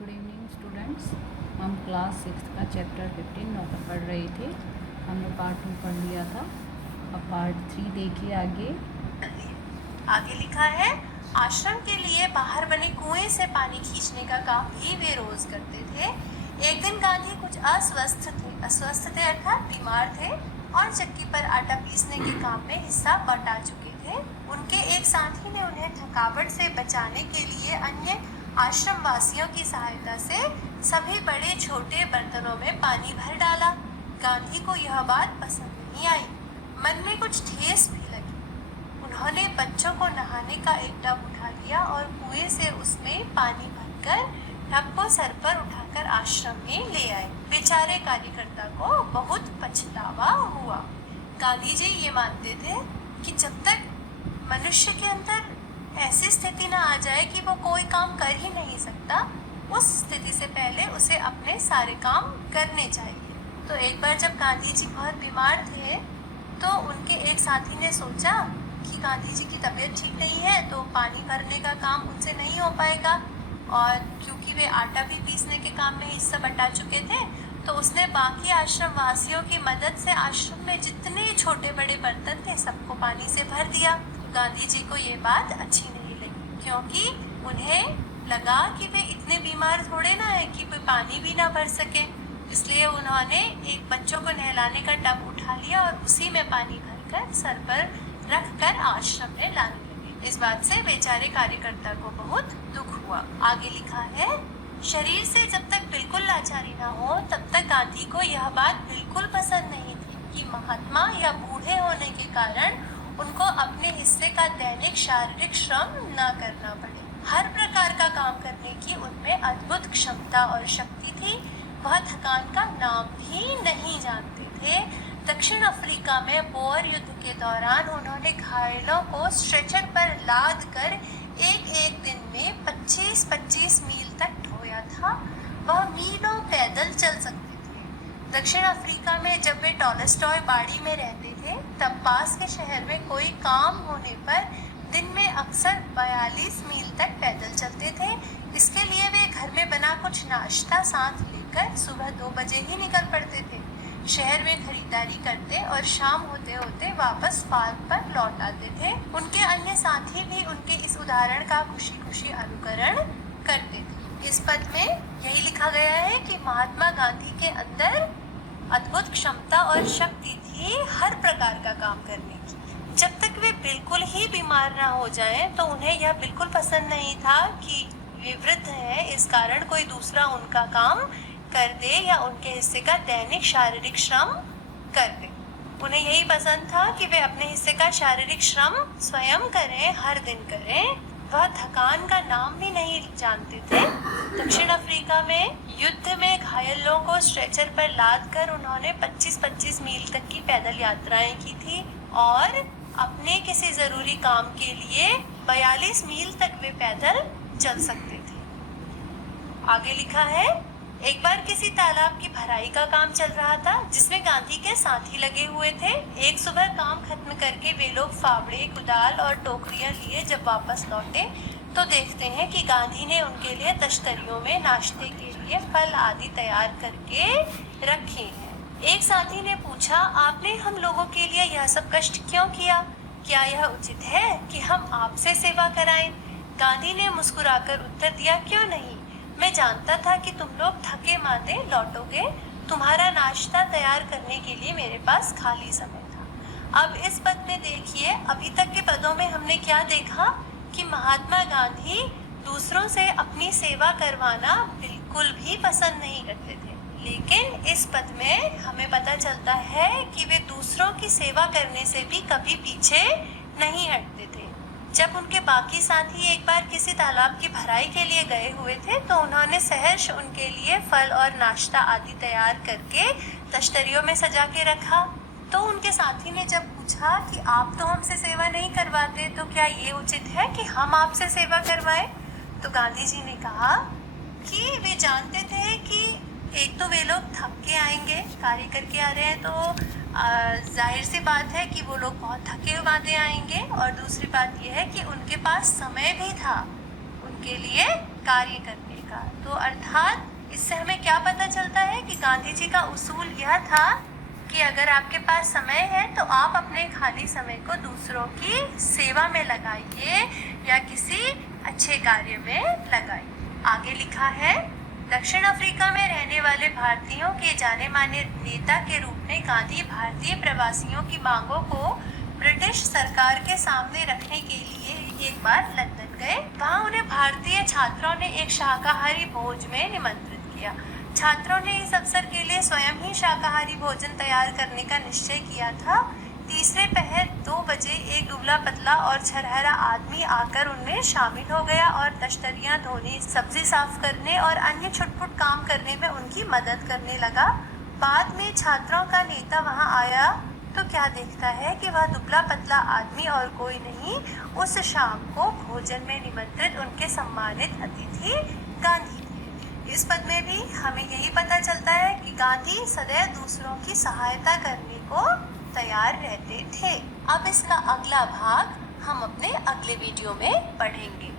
Good evening students. हम class 6 का chapter 15 नौका पढ़ रहे थे। हमने पार्ट 2 पढ़ लिया था। अब पार्ट 3 देखिए आगे। आगे लिखा है, आश्रम के लिए बाहर बने कुएं से पानी खींचने का काम भी वे रोज करते थे। एक दिन गांधी कुछ अस्वस्थ थे अर्थात बीमार थे और चक्की पर आटा पीसने के काम में हिस्सा बटा चुके थे। उनके एक साथी ने उन्हें थकावट से बचाने के लिए अन्य आश्रम वासियों की सहायता से सभी बड़े छोटे बर्तनों में पानी भर डाला। गांधी को यह बात पसंद नहीं आई। मन में कुछ ठेस भी लगी। उन्होंने बच्चों को नहाने का एक टब उठा लिया और कुएं से उसमें पानी भरकर टब को सर पर उठाकर आश्रम में ले आए। बेचारे कार्यकर्ता को बहुत पछतावा हुआ। गांधी जी ये मानते थे कि जब तक मनुष्य के अंदर ऐसी स्थिति न आ जाए कि वो कोई काम कर ही नहीं सकता, उस स्थिति से पहले उसे अपने सारे काम करने चाहिए। तो एक बार जब गांधी जी बहुत बीमार थे तो उनके एक साथी ने सोचा कि गांधी जी की तबीयत ठीक नहीं है तो पानी भरने का काम उनसे नहीं हो पाएगा, और क्योंकि वे आटा भी पीसने के काम में हिस्सा बटा चुके थे तो उसने बाकी आश्रम वासियों की मदद से आश्रम में जितने छोटे बड़े बर्तन थे सबको पानी से भर दिया। गांधी जी को ये बात अच्छी नहीं लगी, क्योंकि उन्हें लगा कि वे इतने बीमार थोड़े ना है कि वे पानी भी ना भर सके। इसलिए उन्होंने एक बच्चों को नहलाने का टब उठा लिया और उसी में पानी भरकर सर पर रखकर आश्रम में लाने लगे। इस बात से बेचारे कार्यकर्ता को बहुत दुख हुआ। आगे लिखा है, शरीर से जब तक बिल्कुल लाचारी न हो तब तक गांधी को यह बात बिल्कुल पसंद नहीं थी कि महात्मा या बूढ़े होने के कारण उनको अपने हिस्से का दैनिक शारीरिक श्रम न करना पड़े। हर प्रकार का काम करने की उनमें अद्भुत क्षमता और शक्ति थी। वह थकान का नाम भी नहीं जानते थे। दक्षिण अफ्रीका में बोअर युद्ध के दौरान उन्होंने घायलों को स्ट्रेचर पर लाद कर एक दिन में 25-25 मील तक ढोया था। वह मीलों पैदल चल सकते थे। दक्षिण अफ्रीका में जब वे टॉलस्टॉय बाड़ी में रहते थे तब पास के शहर में कोई काम होने पर दिन में अक्सर 42 मील तक पैदल चलते थे। इसके लिए वे घर में बना कुछ नाश्ता साथ लेकर सुबह 2 बजे ही निकल पड़ते थे। शहर में खरीदारी करते और शाम होते होते वापस पार्क पर लौट आते थे। उनके अन्य साथी भी उनके इस उदाहरण का खुशी खुशी अनुकरण करते थे। इस पद में यही लिखा गया है कि महात्मा गांधी के अंदर अद्भुत क्षमता और शक्ति थी हर प्रकार का काम करने की। जब तक वे बिल्कुल ही बीमार ना हो जाएं, तो उन्हें यह बिल्कुल पसंद नहीं था कि वे वृद्ध हैं इस कारण कोई दूसरा उनका काम कर दे या उनके हिस्से का दैनिक शारीरिक श्रम कर दे। उन्हें यही पसंद था कि वे अपने हिस्से का शारीरिक श्रम स्वयं करें, हर दिन करें। वह थकान का नाम भी नहीं जानते थे। दक्षिण अफ्रीका में युद्ध में घायलों को स्ट्रेचर पर लाद कर उन्होंने 25-25 मील तक की पैदल यात्राएं की थी और अपने किसी जरूरी काम के लिए 42 मील तक वे पैदल चल सकते थे। आगे लिखा है, एक बार किसी तालाब की भराई का काम चल रहा था जिसमें गांधी के साथी लगे हुए थे। एक सुबह काम खत्म करके वे लोग फावड़े, कुदाल और टोकरियां लिए जब वापस लौटे तो देखते हैं कि गांधी ने उनके लिए तश्तरियों में नाश्ते के लिए फल आदि तैयार करके रखे हैं। एक साथी ने पूछा, आपने हम लोगों के लिए यह सब कष्ट क्यों किया? क्या यह उचित है कि हम आपसे सेवा कराएं? गांधी ने मुस्कुराकर उत्तर दिया, क्यों नहीं, मैं जानता था कि तुम लोग थके मांदे लौटोगे। तुम्हारा नाश्ता तैयार करने के लिए मेरे पास खाली समय था। अब इस पद में देखिए, अभी तक के पदों में हमने क्या देखा कि महात्मा गांधी दूसरों से अपनी सेवा करवाना बिल्कुल भी पसंद नहीं करते थे, लेकिन इस पद में हमें पता चलता है कि वे दूसरों की सेवा करने से भी कभी पीछे नहीं हटते थे। जब उनके बाकी साथी एक बार किसी तालाब की भराई के लिए गए हुए थे तो उन्होंने सहर्ष उनके लिए फल और नाश्ता आदि तैयार करके तश्तरियों में सजा के रखा। तो उनके साथी ने जब पूछा कि आप तो हमसे सेवा नहीं करवाते, तो क्या ये उचित है कि हम आपसे सेवा करवाएं? तो गांधी जी ने कहा कि वे जानते थे कि एक तो वे लोग थक के आएंगे, कार्य करके आ रहे हैं, तो जाहिर सी बात है कि वो लोग बहुत थके मांदे आएंगे, और दूसरी बात यह है कि उनके पास समय भी था उनके लिए कार्य करने का। तो अर्थात इससे हमें क्या पता चलता है कि गांधी जी का उसूल यह था कि अगर आपके पास समय है तो आप अपने खाली समय को दूसरों की सेवा में लगाइए या किसी अच्छे कार्य में लगाइए। आगे लिखा है, दक्षिण अफ्रीका में रहने वाले भारतीयों के जाने माने नेता के रूप में गांधी भारतीय प्रवासियों की मांगों को ब्रिटिश सरकार के सामने रखने के लिए एक बार लंदन गए। वहां उन्हें भारतीय छात्रों ने एक शाकाहारी भोज में निमंत्रित किया। छात्रों ने इस अवसर के लिए स्वयं ही शाकाहारी भोजन तैयार करने का निश्चय किया था। तीसरे पहर 2 बजे एक दुबला पतला और छरहरा आदमी आकर उनमें शामिल हो गया और तश्तरियां धोने, सब्जी साफ करने और अन्य छुटपुट काम करने में उनकी मदद करने लगा। बाद में छात्रों का नेता वहां आया तो क्या देखता है कि वह दुबला पतला आदमी और कोई नहीं, उस शाम को भोजन में निमंत्रित उनके सम्मानित अतिथि गांधी थे। इस पद में भी हमें यही पता चलता है कि गांधी सदैव दूसरों की सहायता करने को तैयार रहते थे। अब इसका अगला भाग हम अपने अगले वीडियो में पढ़ेंगे।